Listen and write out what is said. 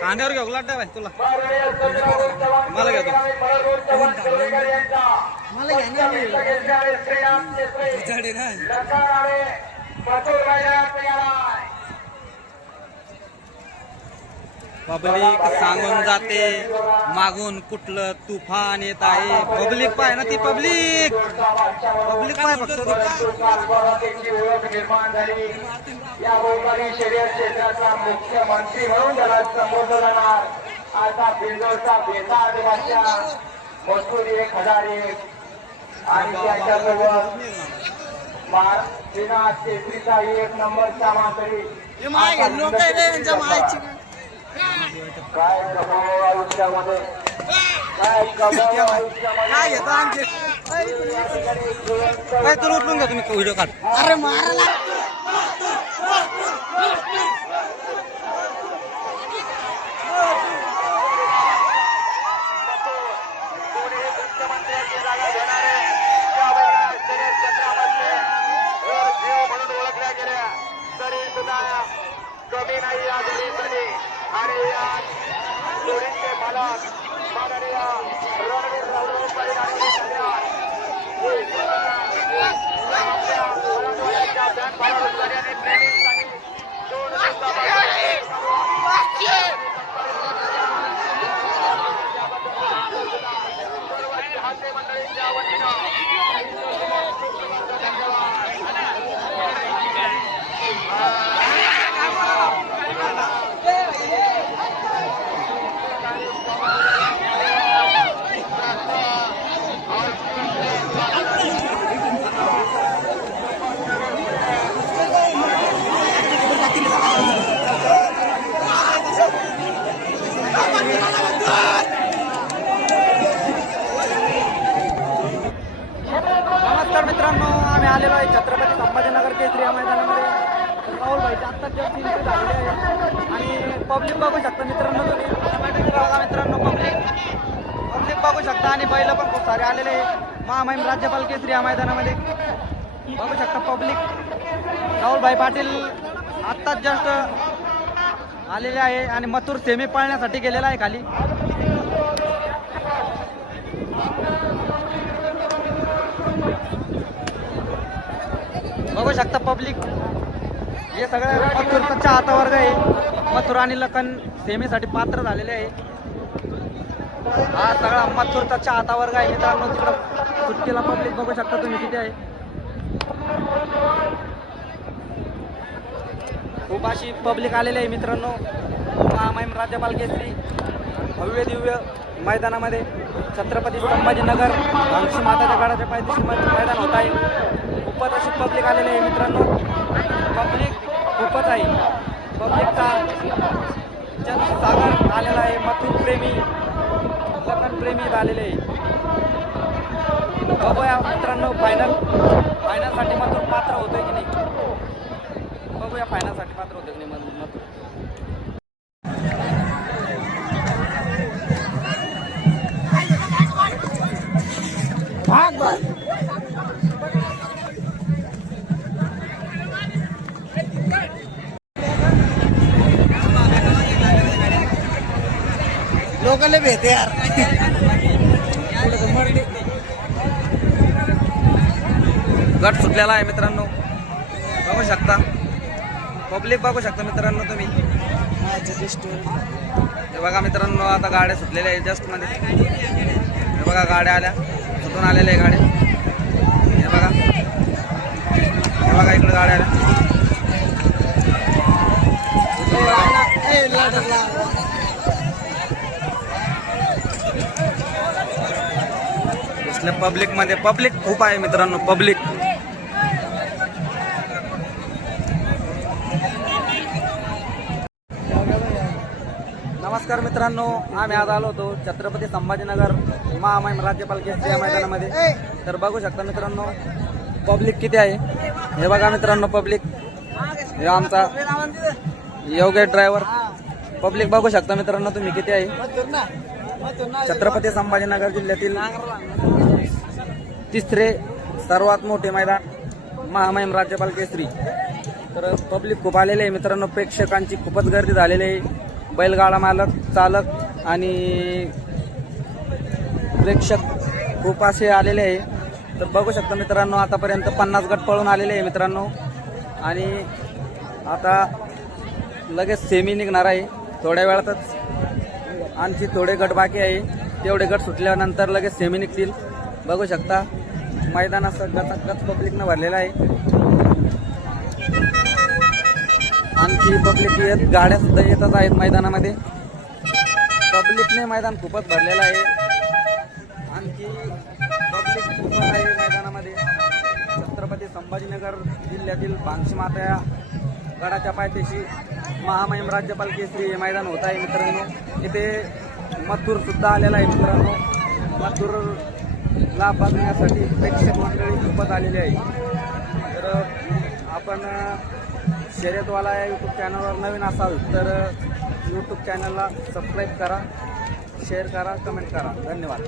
कांद्यावर घेऊ लागता भाई तुला मला घेतो पब्लिक सांगून जाते मागून कुठलं तुफान येत आहे. पब्लिक पाय ना ती पब्लिक पब्लिक पाय फक्त या गोपाली शर्यत क्षेत्राचा मुख्यमंत्री म्हणून त्याला संबोधलं जाणार. आता बिंदोरचा बेता आदिवासीच्या मजूर 1001 आणि त्याच्यासोबत मार्चिना तेसरीचा 1 नंबरचा मातरी. काय कमाव आयुष्यामध्ये काय कमाव आयुष्यामध्ये काय तुला उठून घ्या तुम्ही व्हिडिओ काढ. अरे मारायला कमी नाही या जोडीसाठी. आणि या जोडीचे मालक माननीय रणवीर राऊत मंडळींच्या वतीनं नमस्कार मित्रांनो, आम्ही आलेलो आहे छत्रपती संभाजीनगर केसरी या मैदानामध्ये. राहुल भाईचे आत्ताच जास्त एंट्री झालेली आहे आणि पब्लिक बघू शकता मित्रांनो. तुम्ही बघा मित्रांनो, पब्लिक बघू शकता आणि बैल पण खूप सारे आलेले आहे. महामहिम राज्यपाल केसरी या मैदानामध्ये बघू शकता पब्लिक. राहुल भाई पाटील आत्ताच जास्त आलेले आहे आणि मथुर सेमी पाळण्यासाठी गेलेला आहे खाली. बघू शकता पब्लिक. हे सगळं मथुरचा चाहता वर्ग आहे. मथुर आणि लखन सेमीसाठी पात्र झालेले आहे. हा सगळा मथुरचा चाहता वर्ग आहे मित्रांनो. तिकडं सुट्टीला पब्लिक बघू शकता तुम्ही किती आहे. खूप अशी पब्लिक आलेली आहे मित्रांनो. महामहिम राज्यपाल केसरी भव्य दिव्य मैदानामध्ये छत्रपती संभाजीनगर अंशी माताच्या गडाच्या पायथ्याशी मैदान होत आहे. खूपच अशी पब्लिक आलेली आहे मित्रांनो. पब्लिक खूपच आहे. पब्लिकचा जनसागर आलेला आहे. मथुर प्रेमी लखन प्रेमी झालेले आहे. बघूया मित्रांनो फायनलसाठी मथुर पात्र होतोय की नाही. बघूया फायनलसाठी पात्र होतोय की नाही मथुर. लोकांना भेटे यार. गट सुटलेला आहे मित्रांनो. बघू शकता पब्लिक बघू शकता मित्रांनो तुम्ही. हे बघा मित्रांनो, आता गाड्या सुटलेल्या आहे जस्ट मध्ये. हे बघा गाड्या आल्या, सुटून आलेल्या आहे गाड्या. हे बघा इकडे गाड्या आल्या. पब्लिक मध्ये पब्लिक खूप आहे मित्रांनो. पब्लिक नमस्कार मित्रांनो, आम्ही आज आलो होतो छत्रपती संभाजीनगर महामहिम राज्यपाल केसरी या मैदानामध्ये. तर बघू शकता मित्रांनो पब्लिक किती आहे. हे बघा मित्रांनो पब्लिक. हे आमचा योगेश ड्रायव्हर. पब्लिक बघू शकता मित्रांनो तुम्ही किती आहे. छत्रपती संभाजीनगर जिल्ह्यातील तिसरे सर्वात मोठे मैदान महामहिम राज्यपाल केसरी. तर पब्लिक खूप आलेले आहे मित्रांनो, प्रेक्षकांची खूपच गर्दी झालेली आहे. बैलगाडा मालक, चालक आणि प्रेक्षक खूप असे आलेले आहे. तर बघू शकता मित्रांनो, आतापर्यंत 50 गट पळून आलेले आहे मित्रांनो. आणि आता लगेच सेमी निघणार आहे थोड्या वेळातच. आणखी थोडे गट बाकी आहे, तेवढे गट सुटल्यानंतर लगेच सेमी निघतील. बघू शकता मैदानात गच पब्लिकनं भरलेलं आहे. आणखी पब्लिक येत, गाड्या सुद्धा येतच आहेत मैदानामध्ये. पब्लिकने मैदान खूपच भरलेलं आहे. आणखी पब्लिक खूपच आहे मैदानामध्ये. छत्रपती संभाजीनगर जिल्ह्यातील भांगशीमाता या गडाच्या पायथ्याशी महामहिम राज्यपाल केसरी हे मैदान होत आहे मित्रांनो. इथे मथुर सुद्धा आलेला आहे मित्रांनो. मथुरला बघण्यासाठी प्रेक्षक मंडळी खूपच आलेली आहे. तर आपण शर्यतवाला या यूट्यूब चॅनलवर नवीन असाल तर यूट्यूब चॅनलला सबस्क्राईब करा, शेअर करा, कमेंट करा. धन्यवाद.